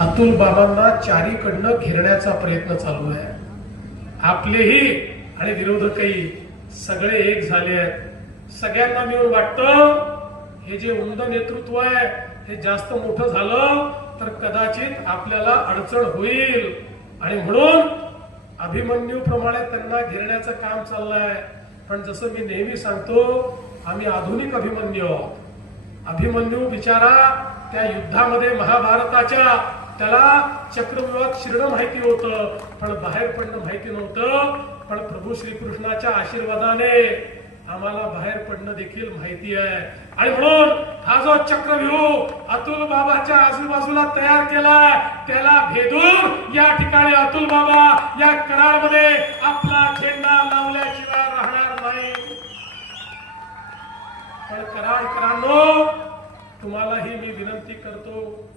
अतुल बाबांना चारीकडनं घेरण्याचा प्रयत्न चालू आहे. आपलेही आणि विरोधकही सगळे एक झाले आहेत. सगळ्यांना मिळून वाटतं हे जे उंद नेतृत्व आहे हे जास्त मोठं झालं तर कदाचित आपल्याला अडचण होईल आणि म्हणून अभिमन्यू प्रमाणे त्यांना घेरण्याचं काम चाललंय. पण जसं मी नेहमी सांगतो, आम्ही आधुनिक अभिमन्यू आहोत. अभिमन्यू बिचारा त्या युद्धामध्ये महाभारताच्या त्याला चक्रव्यूहात शिरणं माहिती होतं, पण बाहेर पडणं माहिती नव्हतं. पण प्रभू श्रीकृष्णाच्या आशीर्वादाने आम्हाला बाहेर पडणं देखील माहिती आहे. आणि म्हणून हा जो चक्रव्यूह अतुल बाबाच्या आजूबाजूला तयार केलाय त्याला भेदून या ठिकाणी अतुल बाबा या कराडमध्ये आपला झेंडा लावल्याशिवाय राहणार नाही. पण कराडकरांनो, तुम्हालाही मी विनंती करतो,